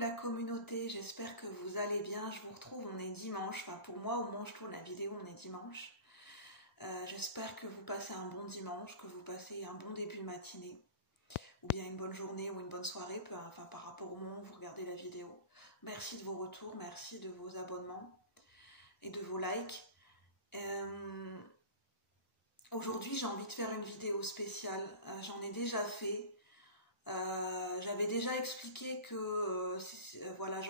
la communauté, j'espère que vous allez bien. Je vous retrouve, on est dimanche. Enfin, pour moi, au moment où je tourne la vidéo, on est dimanche. J'espère que vous passez un bon dimanche, que vous passez un bon début de matinée, ou bien une bonne journée ou une bonne soirée, enfin, par rapport au moment où vous regardez la vidéo. Merci de vos retours, merci de vos abonnements et de vos likes. Aujourd'hui, j'ai envie de faire une vidéo spéciale. J'en ai déjà fait. J'avais déjà expliqué que voilà,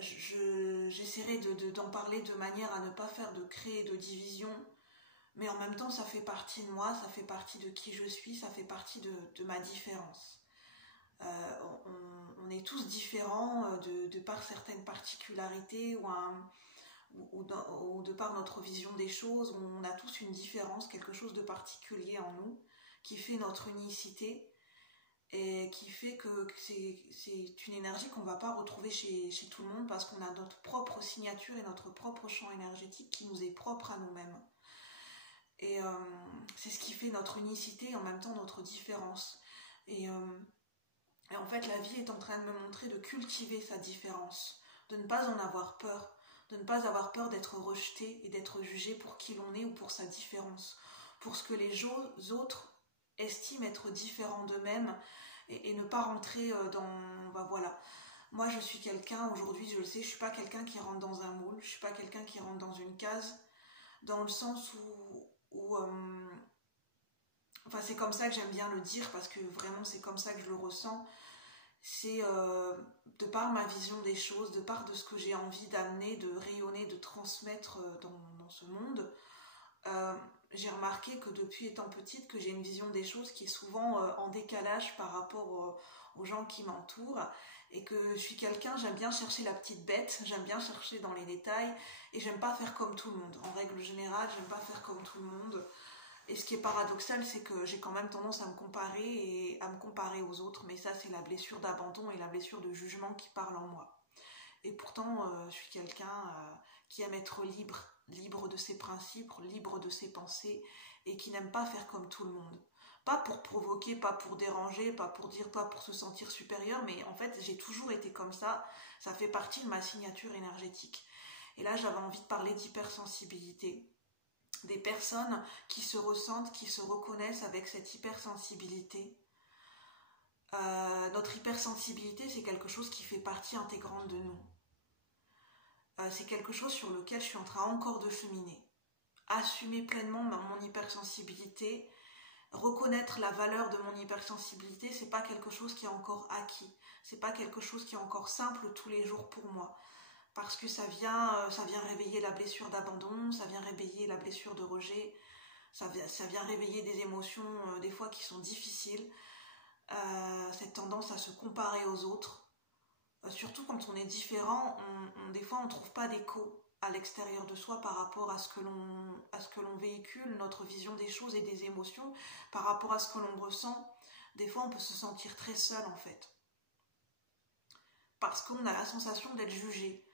j'essaierai d'en parler de manière à ne pas créer de division, mais en même temps ça fait partie de moi, ça fait partie de qui je suis, ça fait partie de ma différence. On est tous différents de par certaines particularités ou de par notre vision des choses. On a tous une différence, quelque chose de particulier en nous qui fait notre unicité et qui fait que c'est une énergie qu'on ne va pas retrouver chez tout le monde, parce qu'on a notre propre signature et notre propre champ énergétique qui nous est propre à nous-mêmes. Et c'est ce qui fait notre unicité et en même temps notre différence. Et en fait, la vie est en train de me montrer de cultiver sa différence, de ne pas en avoir peur, de ne pas avoir peur d'être rejeté et d'être jugé pour qui l'on est ou pour sa différence, pour ce que les autres estiment être différents d'eux-mêmes, et ne pas rentrer dans... Ben voilà. Moi, je suis quelqu'un, aujourd'hui, je le sais, je suis pas quelqu'un qui rentre dans un moule, je suis pas quelqu'un qui rentre dans une case, dans le sens où enfin, c'est comme ça que j'aime bien le dire, parce que vraiment, c'est comme ça que je le ressens. C'est de par ma vision des choses, de par de ce que j'ai envie d'amener, de rayonner, de transmettre dans ce monde. J'ai remarqué que depuis étant petite, que j'ai une vision des choses qui est souvent en décalage par rapport aux gens qui m'entourent, et que je suis quelqu'un, j'aime bien chercher la petite bête, j'aime bien chercher dans les détails, et j'aime pas faire comme tout le monde. En règle générale, j'aime pas faire comme tout le monde. Et ce qui est paradoxal, c'est que j'ai quand même tendance à me comparer aux autres, mais ça, c'est la blessure d'abandon et la blessure de jugement qui parle en moi. Et pourtant, je suis quelqu'un qui aime être libre de ses principes, libre de ses pensées, et qui n'aime pas faire comme tout le monde. Pas pour provoquer, pas pour déranger, pas pour se sentir supérieur, mais en fait, j'ai toujours été comme ça. Ça fait partie de ma signature énergétique. Et là, j'avais envie de parler d'hypersensibilité. Des personnes qui se ressentent, qui se reconnaissent avec cette hypersensibilité. Notre hypersensibilité, c'est quelque chose qui fait partie intégrante de nous. C'est quelque chose sur lequel je suis en train encore de cheminer. Assumer pleinement mon hypersensibilité, reconnaître la valeur de mon hypersensibilité, c'est pas quelque chose qui est encore acquis. C'est pas quelque chose qui est encore simple tous les jours pour moi. Parce que ça vient réveiller la blessure d'abandon, ça vient réveiller la blessure de rejet, ça vient réveiller des émotions des fois qui sont difficiles, cette tendance à se comparer aux autres. Surtout quand on est différent, des fois on ne trouve pas d'écho à l'extérieur de soi par rapport à ce que l'on véhicule, notre vision des choses et des émotions, par rapport à ce que l'on ressent. Des fois on peut se sentir très seul en fait, parce qu'on a la sensation d'être jugé,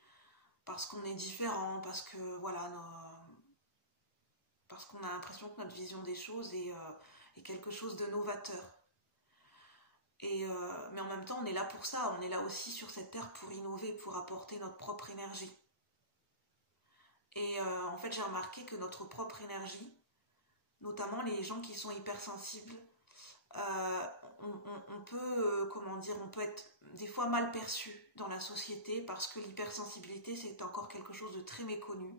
parce qu'on est différent, parce que voilà, parce qu'on a l'impression que notre vision des choses est quelque chose de novateur. Mais en même temps, on est là pour ça, on est là aussi sur cette terre pour innover, pour apporter notre propre énergie. Et en fait, j'ai remarqué que notre propre énergie, notamment les gens qui sont hypersensibles, on peut, on peut être des fois mal perçu dans la société, parce que l'hypersensibilité, c'est encore quelque chose de très méconnu.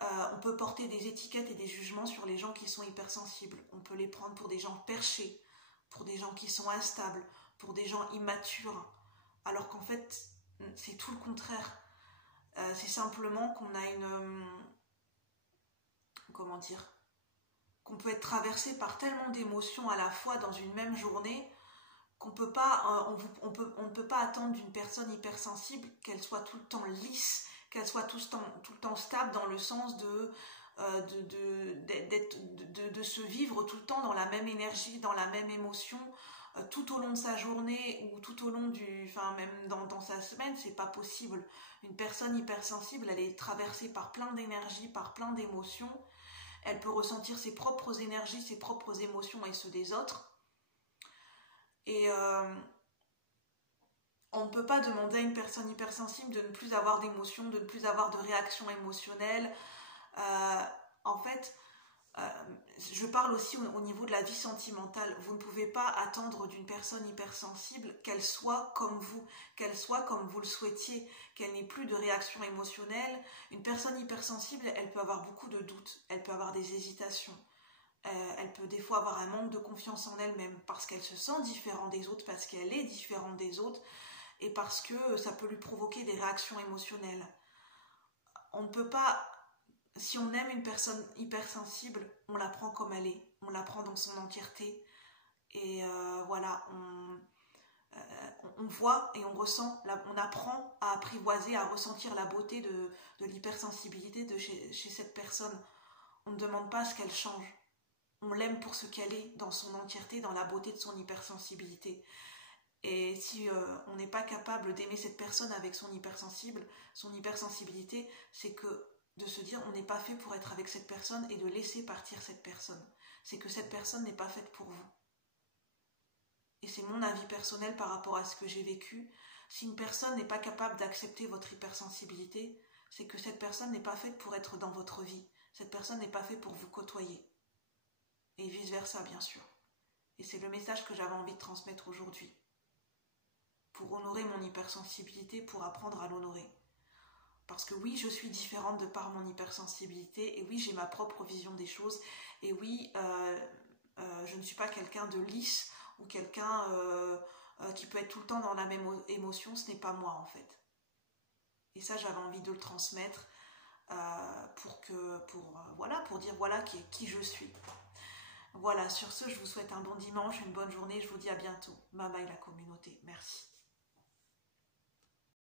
On peut porter des étiquettes et des jugements sur les gens qui sont hypersensibles. On peut les prendre pour des gens perchés, pour des gens qui sont instables, pour des gens immatures, alors qu'en fait, c'est tout le contraire. C'est simplement qu'on a qu'on peut être traversé par tellement d'émotions à la fois dans une même journée, qu'on peut pas, on ne peut pas attendre d'une personne hypersensible qu'elle soit tout le temps lisse, qu'elle soit tout le temps stable, dans le sens de se vivre tout le temps dans la même énergie, dans la même émotion, tout au long de sa journée, ou tout au long même dans sa semaine. C'est pas possible. Une personne hypersensible, elle est traversée par plein d'énergie, par plein d'émotions. Elle peut ressentir ses propres énergies, ses propres émotions et ceux des autres. Et on ne peut pas demander à une personne hypersensible de ne plus avoir d'émotions, de ne plus avoir de réactions émotionnelles. En fait, je parle aussi au niveau de la vie sentimentale. Vous ne pouvez pas attendre d'une personne hypersensible qu'elle soit comme vous le souhaitiez, qu'elle n'ait plus de réactions émotionnelles. Une personne hypersensible, elle peut avoir beaucoup de doutes, elle peut avoir des hésitations. Elle peut des fois avoir un manque de confiance en elle-même parce qu'elle se sent différente des autres, parce qu'elle est différente des autres et parce que ça peut lui provoquer des réactions émotionnelles. On ne peut pas, si on aime une personne hypersensible, on la prend comme elle est, on la prend dans son entièreté et voilà, on voit et on ressent, on apprend à apprivoiser, à ressentir la beauté de l'hypersensibilité chez cette personne. On ne demande pas à ce qu'elle change. On l'aime pour ce qu'elle est, dans son entièreté, dans la beauté de son hypersensibilité. Et si on n'est pas capable d'aimer cette personne avec son hypersensibilité, c'est que de se dire on n'est pas fait pour être avec cette personne et de laisser partir cette personne. C'est que cette personne n'est pas faite pour vous. Et c'est mon avis personnel par rapport à ce que j'ai vécu. Si une personne n'est pas capable d'accepter votre hypersensibilité, c'est que cette personne n'est pas faite pour être dans votre vie. Cette personne n'est pas faite pour vous côtoyer. Et vice-versa, bien sûr. Et c'est le message que j'avais envie de transmettre aujourd'hui. Pour honorer mon hypersensibilité, pour apprendre à l'honorer. Parce que oui, je suis différente de par mon hypersensibilité, et oui, j'ai ma propre vision des choses, et oui, je ne suis pas quelqu'un de lisse, ou quelqu'un qui peut être tout le temps dans la même émotion, ce n'est pas moi en fait. Et ça, j'avais envie de le transmettre pour dire voilà qui je suis. Voilà, sur ce, je vous souhaite un bon dimanche, une bonne journée, je vous dis à bientôt. Bye bye la communauté, merci.